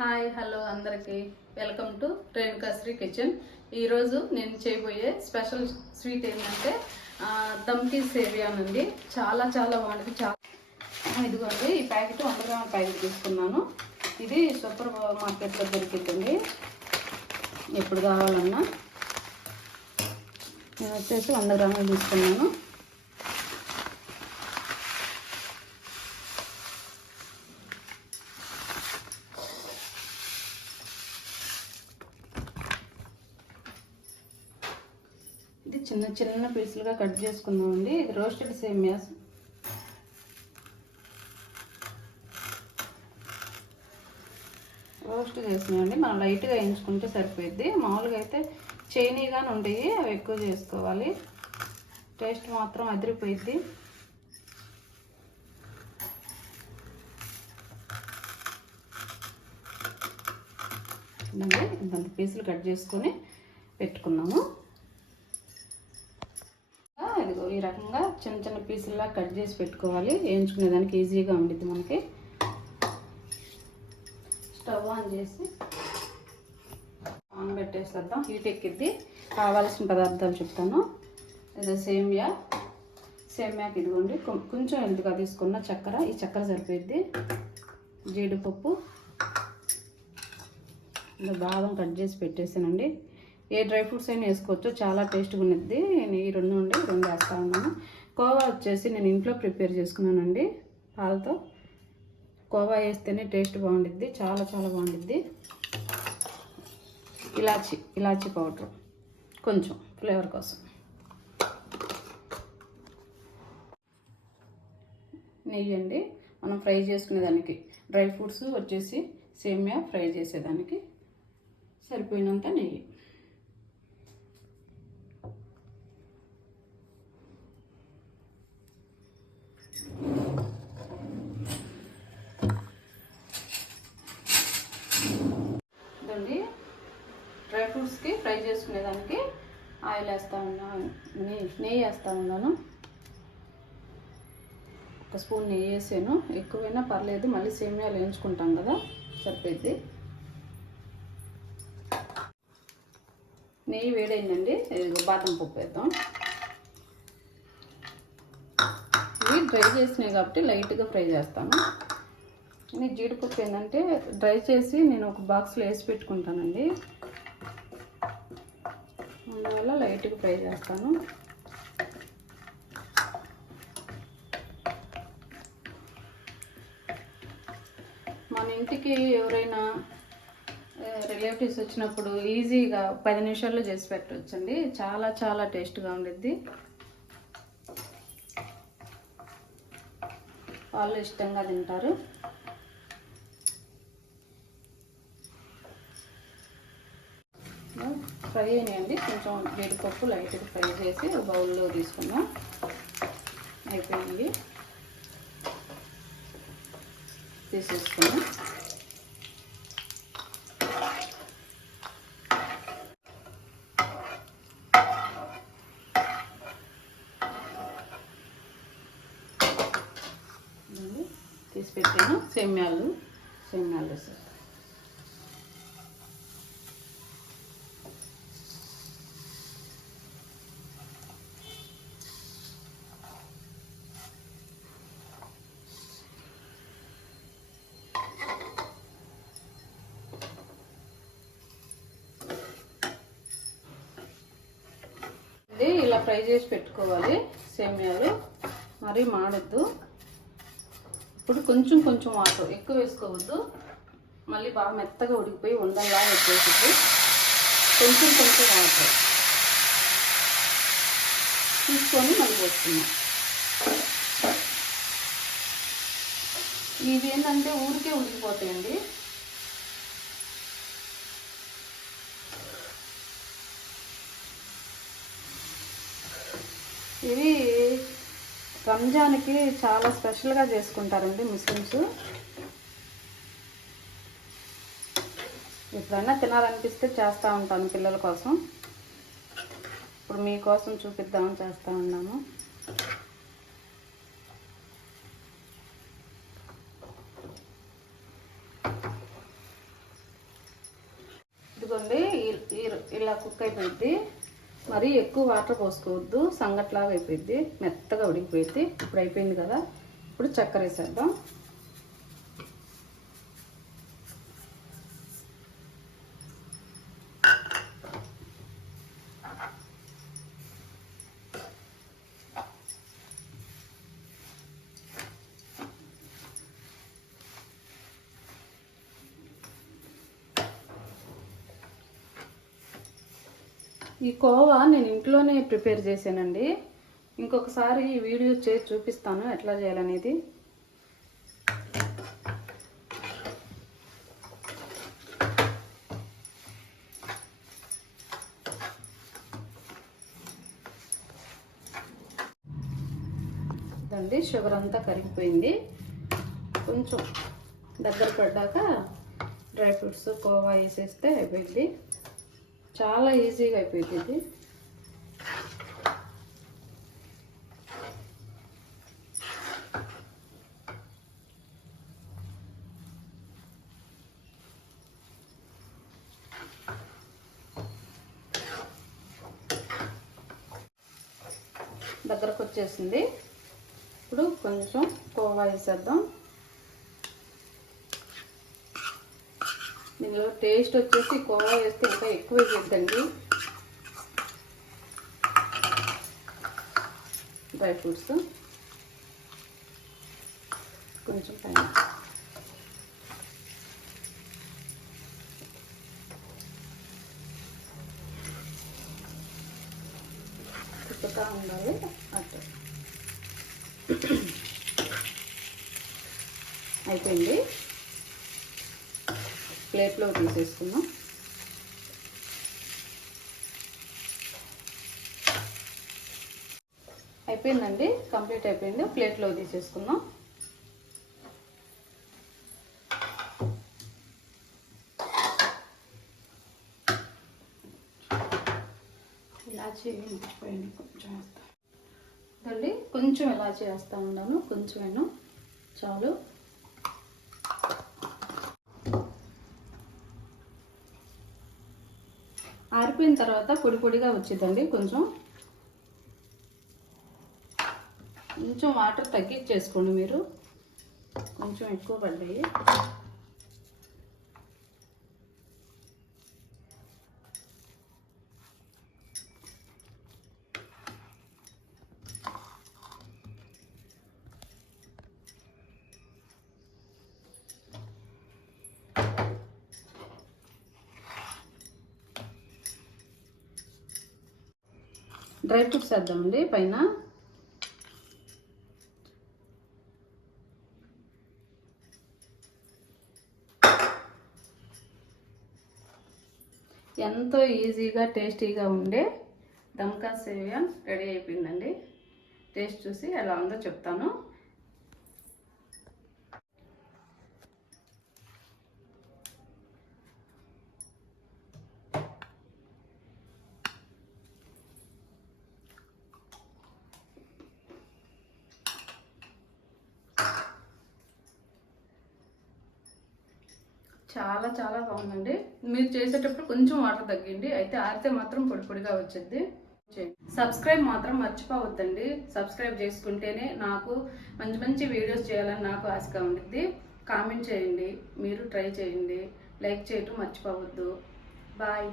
Hi hello అందరికీ. Welcome to Renukasri kitchen. ఈరోజు నేను చేయబోయే స్పెషల్ స్వీట్ ఏంటంటే ఆ, దమ్కి నుండి చాలా చాలా బాగుంటుంది. చాలా ఇదిగోండి ఈ ప్యాకెట్ వంద గ్రాముల ప్యాకెట్ తీసుకున్నాను. ఇది సూపర్ మార్కెట్లో దొరికిందండి. ఎప్పుడు కావాలన్నా. నేను వచ్చేసి వంద గ్రాములు తీసుకున్నాను ఇది చిన్న చిన్న పీసులుగా కట్ చేసుకుందామండి. ఇది రోస్టెడ్ సేమియాస్. రోస్ట్ చేసినాయండి మనం లైట్గా వేయించుకుంటే సరిపోయిద్ది. మామూలుగా అయితే చైనీగానే ఉంటాయి. అవి ఎక్కువ చేసుకోవాలి. టేస్ట్ మాత్రం అదిరిపోయిద్ది. ఇదండి ఇంత పీసులు కట్ చేసుకొని పెట్టుకున్నాము. ఇదిగో ఈ రకంగా చిన్న చిన్న పీసుల్లా కట్ చేసి పెట్టుకోవాలి. వేయించుకునేదానికి ఈజీగా ఉండిద్ది మనకి. స్టవ్ ఆన్ చేసి ఆన్ పెట్టేసేద్దాం. హీట్ ఎక్కిద్ది. కావాల్సిన పదార్థాలు చెప్తాను. ఇది సేమియా. సేమియాకి ఇదిగోండి. కొంచెం ఎందుగా తీసుకున్న చక్కెర. ఈ చక్కెర సరిపోయిద్ది. జీడిపప్పు. బాదం కట్ చేసి పెట్టేసానండి. ఏ డ్రై ఫ్రూట్స్ అయినా వేసుకోవచ్చు. చాలా టేస్ట్గా ఉన్నది నేను ఈ రెండు ఉండి రెండు వేస్తా ఉన్నాను. కోవా వచ్చేసి నేను ఇంట్లో ప్రిపేర్ చేసుకున్నానండి పాలతో. కోవా వేస్తేనే టేస్ట్ బాగుండిద్ది. చాలా చాలా బాగుండిద్ది. ఇలాచి ఇలాచి పౌడర్ కొంచెం ఫ్లేవర్ కోసం. నెయ్యి అండి. మనం ఫ్రై చేసుకునేదానికి డ్రై ఫ్రూట్స్ వచ్చేసి సేమ్యా ఫ్రై చేసేదానికి సరిపోయినంత నెయ్యి. ఇదండి. డ్రై ఫ్రూట్స్కి ఫ్రై చేసుకునేదానికి ఆయిల్ వేస్తూ ఉన్నాను నెయ్యి నెయ్యి వేస్తూ ఉన్నాను. ఒక స్పూన్ నెయ్యి వేసాను. ఎక్కువైనా పర్లేదు మళ్ళీ సేమియాలు వేయించుకుంటాం కదా సరిపోద్ది నెయ్యి వేడైందండి. బాదం పప్పు వేద్దాం. ఇవి ఫ్రై చేసినాయి కాబట్టి లైట్గా ఫ్రై చేస్తాను. నేను జీడిపప్పు ఏంటంటే డ్రై చేసి నేను ఒక బాక్స్లో వేసి పెట్టుకుంటానండి. అందువల్ల లైట్గా ఫ్రై చేస్తాను. మన ఇంటికి ఎవరైనా రిలేటివ్స్ వచ్చినప్పుడు ఈజీగా పది నిమిషాల్లో చేసి పెట్టవచ్చండి చాలా చాలా టేస్ట్గా ఉండిద్ది. వాళ్ళు ఇష్టంగా తింటారు. ఫ్రై అయినాయండి. కొంచెం జీడిపప్పు లైట్గా ఫ్రై చేసి ఒక బౌల్లో తీసుకున్నాం అయిపోయింది. తీసేసుకున్నాం తీసి పెట్టాను సెమ్యాలు సెమ్యాలు వేసేస్తాను ఇది ఇలా ఫ్రై చేసి పెట్టుకోవాలి సేమియాలు. మరీ మాడద్దు. ఇప్పుడు కొంచెం కొంచెం వాటర్ ఎక్కువ వేసుకోవద్దు. మళ్ళీ బాగా మెత్తగా ఉడికిపోయి ఉండల్లా వచ్చేసింది కొంచెం కొంచెం వాటర్ తీసుకొని మళ్ళీ పోస్తున్నాం ఇవి ఏంటంటే ఊరికే ఉడికిపోతాయండి. ఇవి రంజాన్కి చాలా స్పెషల్గా చేసుకుంటారండి ముస్లిమ్స్. ఎప్పుడైనా తినాలనిపిస్తే చేస్తూ ఉంటాను పిల్లల కోసం. ఇప్పుడు మీకోసం చూపిద్దామని చేస్తూ ఉన్నాను కుక్ అయిపోయింది మరి ఎక్కువ వాటర్ పోసుకోవద్దు. సంగట్లాగా అయిపోయింది మెత్తగా ఉడికిపోయింది ఇప్పుడు అయిపోయింది కదా. ఇప్పుడు చక్కెర వేసేద్దాం. ఈ కోవా నేను ఇంట్లోనే ప్రిపేర్ చేశానండి. ఇంకొకసారి ఈ వీడియో చేసి చూపిస్తాను ఎట్లా చేయాలనేది. అండి షుగర్ అంతా కరిగిపోయింది. కొంచెం దగ్గర పడ్డాక డ్రై ఫ్రూట్స్ కోవా వేసేస్తే అయిపోయింది. చాలా ఈజీగా అయిపోయింది ఇది. దగ్గరకు వచ్చేసింది. ఇప్పుడు కొంచెం కోవా వేసేద్దాం. దీనిలో టేస్ట్ వచ్చేసి కోవా వేస్తే ఇంకా ఎక్కువ వేసేద్దండి డ్రై ఫ్రూట్స్. కొంచెం పైన. తిప్పుతా ఉండాలి. అట్లా అయిపోయింది. ప్లేట్లో తీసేసుకుందాం. అయిపోయిందండి? కంప్లీట్ అయిపోయింది. ప్లేట్లో తీసేసుకుందాం. ఇలాచీ మర్చిపోయింది కొంచెం వేస్తా. ఇదండి కొంచెం ఇలాచీ వేస్తా ఉన్నాను కొంచెం చాలు. కలిపిన తర్వాత పొడి పొడిగా వచ్చిందండి కొంచెం. కొంచెం వాటర్ తగ్గించేసుకోండి మీరు. కొంచెం ఎక్కువ పడ్డాయి. డ్రై ఫ్రూట్స్ వేద్దామండి పైన. ఎంతో ఈజీగా టేస్టీగా ఉండే దమ్కా సేవియా రెడీ అయిపోయిందండి. టేస్ట్ చూసి ఎలా ఉందో చెప్తాను. చాలా చాలా బాగుందండి. మీరు చేసేటప్పుడు కొంచెం వాటర్ తగ్గింది అయితే ఆరితే మాత్రం పొడి పొడిగా వచ్చింది సబ్స్క్రైబ్ మాత్రం మర్చిపోవద్దండి. సబ్స్క్రైబ్ చేసుకుంటేనే నాకు మంచి మంచి వీడియోస్ చేయాలని నాకు ఆశగా ఉండిద్ది. కామెంట్ చేయండి. మీరు ట్రై చేయండి. లైక్ చేయటం మర్చిపోవద్దు. బాయ్.